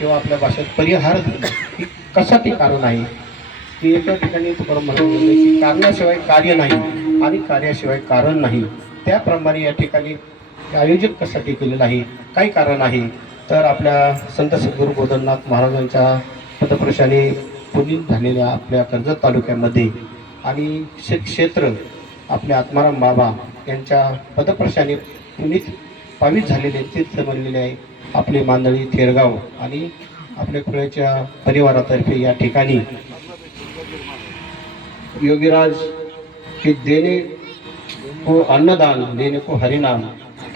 किंवा आपल्या भाषेत परिहार ही ते कारण आहे? की एका ठिकाणी तुम्हाला म्हणून की कारणाशिवाय कार्य नाही आणि कार्याशिवाय कारण नाही. त्याप्रमाणे या ठिकाणी आयोजित कशासाठी केलेलं आहे? काय कारण आहे? तर आपल्या संत सद्गुरू बोधननाथ महाराजांच्या पदप्रशाने पुनीत झालेल्या आपल्या कर्जत तालुक्यामध्ये आणि शे क्षेत्र आपल्या आत्माराम बाबा यांच्या पदप्रशाने पुनीत पावित झालेले तीर्थ बनलेले आहे आपले मांदळी थेरगाव आणि आपल्या खुळ्याच्या परिवारातर्फे या ठिकाणी. योगीराज की देणे को अन्नदान देणे को हरिनाम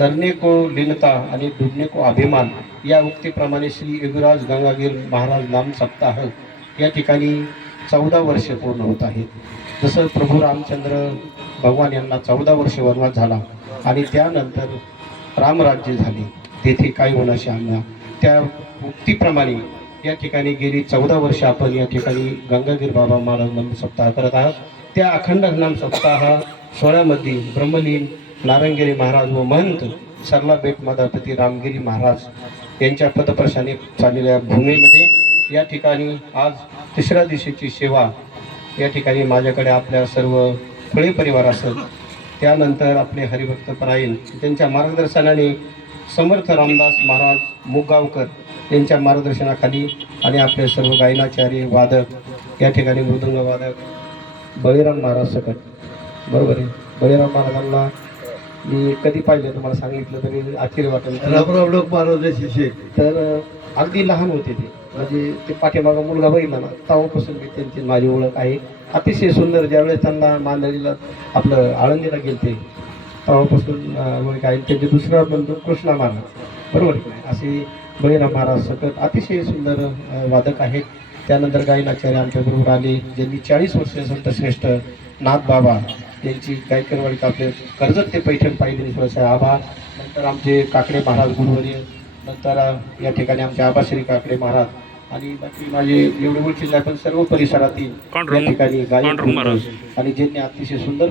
तरणे को लीनता आणि डुबणे को अभिमान या उक्तीप्रमाणे श्री योगीराज गंगागीर महाराज नाम सप्ताह या ठिकाणी चौदा वर्ष पूर्ण होत आहेत. जसं प्रभू रामचंद्र भगवान यांना चौदा वर्ष वनवास झाला आणि त्यानंतर रामराज्य झाले. तेथे काय होणार श्याम्या त्या उक्तीप्रमाणे या ठिकाणी गेली चौदा वर्ष आपण या ठिकाणी गंगागीर बाबा महाराज नाम सप्ताह करत आहात. त्या अखंड नाम सप्ताह सोहळ्यामध्ये ब्रह्मलीन नारंगिरी महाराज व महंत सरलाबेट मदापती रामगिरी महाराज यांच्या पदप्रशाने चाललेल्या भूमीमध्ये या ठिकाणी आज तिसऱ्या दिवशीची सेवा या ठिकाणी माझ्याकडे आपल्या सर्व फळे परिवार असेल त्यानंतर आपले हरिभक्त परायण त्यांच्या मार्गदर्शनाने समर्थ रामदास महाराज मुगावकर यांच्या मार्गदर्शनाखाली आणि आपले सर्व गायनाचार्य वादक या ठिकाणी मृदुंग वादक बळीराम महाराज सकट. बरोबर आहे. बळीराम महाराजांना मी कधी पाहिलं तुम्हाला सांगितलं तरी आश्चर्य वाटेल. महाराज तर अगदी लहान होते ते. म्हणजे ते पाठीमागा मुलगा बघितला ना तेव्हापासून मी त्यांची माझी ओळख आहे. अतिशय सुंदर ज्यावेळेस त्यांना मांदळीला आपलं आळंदीला गेलते तेव्हापासून ओळख आहे त्यांचे दुसरा बंधू कृष्णा महाराज. बरोबर की नाही? असे बहिरा महाराज सकट अतिशय सुंदर वादक आहेत. त्यानंतर गायनाचार्य आमच्याबरोबर आले ज्यांनी चाळीस वर्ष संतश्रेष्ठ नाथ बाबा त्यांची गायकरवाडी आपले कर्जत ते पैठण पाहिजे थोडंसं आभा. नंतर आमचे काकडे महाराज गुरुवर्य नंतर या ठिकाणी आमचे आबाश्री काकडे महाराज. आणि बाकी माझे एवढे ओळखीचे पण सर्व परिसरातील या ठिकाणी गायक आणि ज्यांनी अतिशय सुंदर